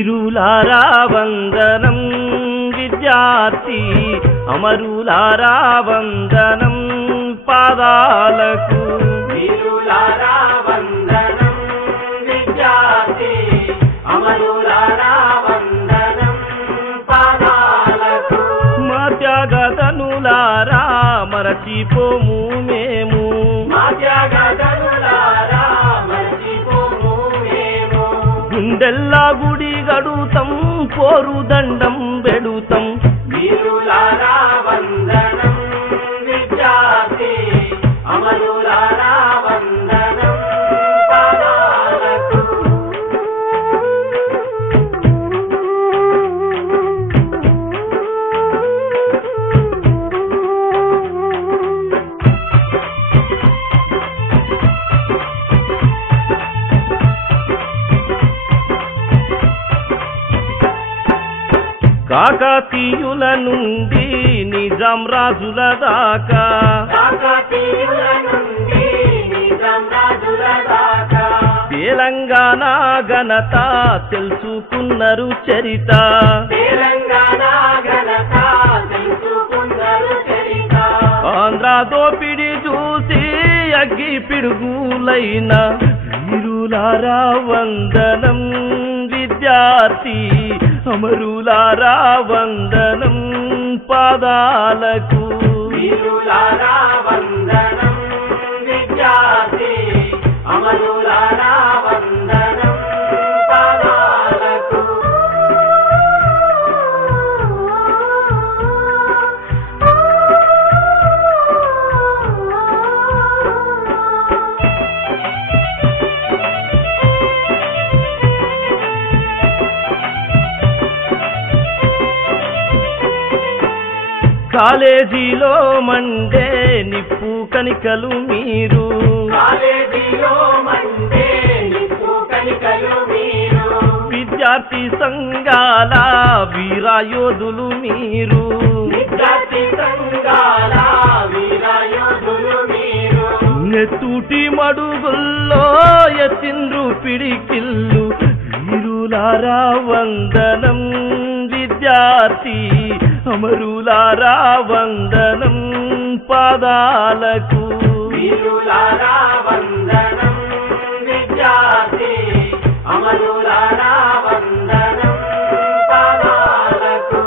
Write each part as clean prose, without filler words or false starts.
వీరులారా వందనం విద్యార్థి అమరులారా వందనం పాదాలకు వీరులారా వందనం విద్యార్థి అమరులారా వందనం పాదాలకు మా త్యాగతనులారా మరచిపోము మేము మా త్యాగతనులారా మరచిపోము మేము గుండెల్లా గుడి గడుతం పోరు దండం పెడుతం వీరులారా వందనం విద్యార్థి అమరులారా వందనం పాదాలకు కాకతీయుల నుండి నిజాం రాజుల దాకా కాకతీయుల నుండి నిజాం రాజుల దాకా తెలంగాణ ఘనత తెలుసుకున్నారు చరిత తెలంగాణ ఘనత తెలుసుకున్నారు చరిత ఆంధ్ర దోపిడి చూసి అగ్గి పిడుగులైన వీరులారా వందనం విద్యార్థి అమరులారా వందనం పాదాలకు వీరులారా వందనం విద్యార్థి అమరులారా వందనం పాదాలకు కాలేజీలో మండే నిప్పు కణికలు మీరు కాలేజీలో మండే నిప్పు కణికలు మీరు విద్యార్థి సంఘాల వీరాయోధులు మీరు విద్యార్థి సంఘాల వీరయోధులు మీరు నెత్తూటి మడుగుల్లో ఎత్తిండ్రు పిడికిల్లు వీరులారా వందనం విద్యార్థి అమరులారా వందనం పాదాలకు వీరులారా వందనం విద్యార్థి అమరులారా వందనం పాదాలకు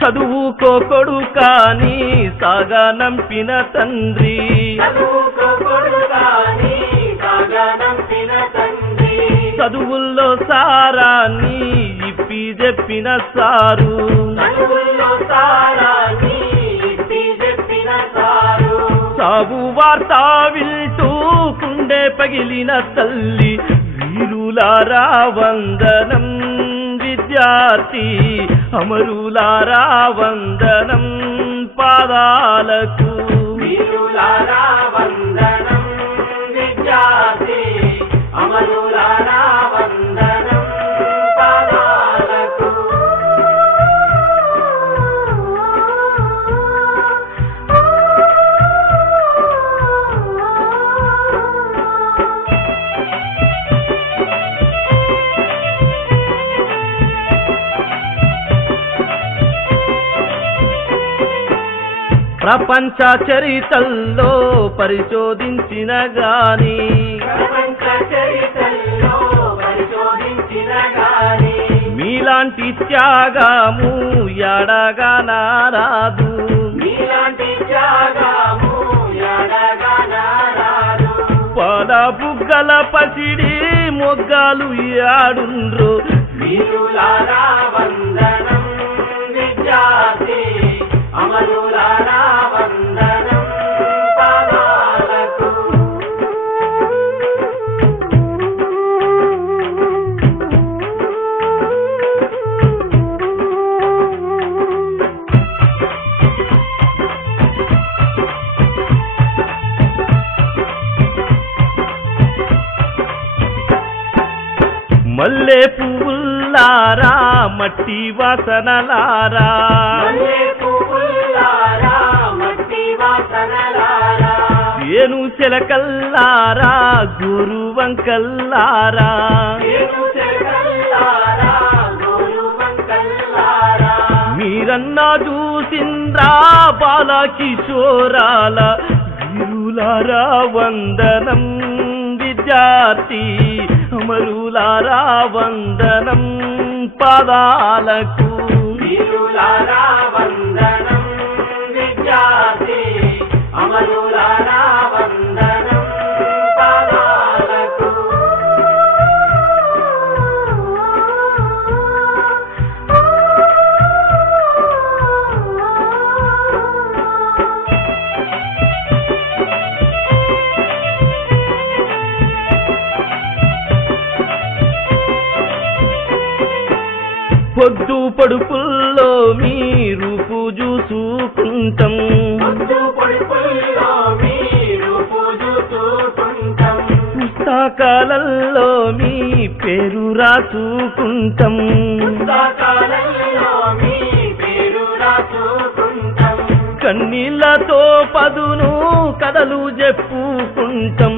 చదువుకో కొడుకాని సాగనంపిన తండ్రి చదువుకోకొడుగాని సాగనంపిన తండ్రి చదువుల్లో సారాన్ని ఇప్పి చెప్పిన సారు చదువుల్లో సారాన్ని ఇప్పి చెప్పిన సారు సాగు వార్త వింటూ కుండే పగిలిన తల్లి వీరులారా వందనం విద్యార్థి అమరులారా వందనం పాదాలకు వీరులారా వందనం విద్యార్థి అమరులారా వందనం పాదాలకు ప్రపంచ చరితల్లో పరిశోధించిన గాని ప్రపంచ చరిత్రలో పరిశోధించిన గాని మీలాంటి త్యాగము ఎడగా నారాదు మీలాంటి త్యాగము ఎడగానారాదు పాల బుగ్గల పసిడి మొగ్గాలు యాడుండ్రో వీరులారా వందనం విద్యార్థి అమరులారా వందనం పాదాలకు మల్లె పువ్వుల్లారా మట్టి వాసనలారా మల్లె పువ్వులారా మట్టి వాసనలారా ఏను చెలకల్లారా గురు వంకల్లారా ఏను చెలకల్లారా గోరు వంకల్లారా మీరన్నా చూసింద్రా బాలకిశోరాల గిరులారా వందనం విద్యార్థి అమరులారా వందనం పాదాలకు వీరులారా వందనం విద్యార్థి అమరులారా వందనం పాదాలకు పొద్దు పడుపుల్లో మీరు పూజూసుకుంటాం పొద్దు పొడుపుల్లో మీరు పూజుకుంటాం పుస్తకాలలో మీ పేరు రాసుకుంటాం పుస్తకాలలో మీ పేరు రాసుకుంటాం కన్నీళ్లతో పదును కథలు చెప్పుకుంటాం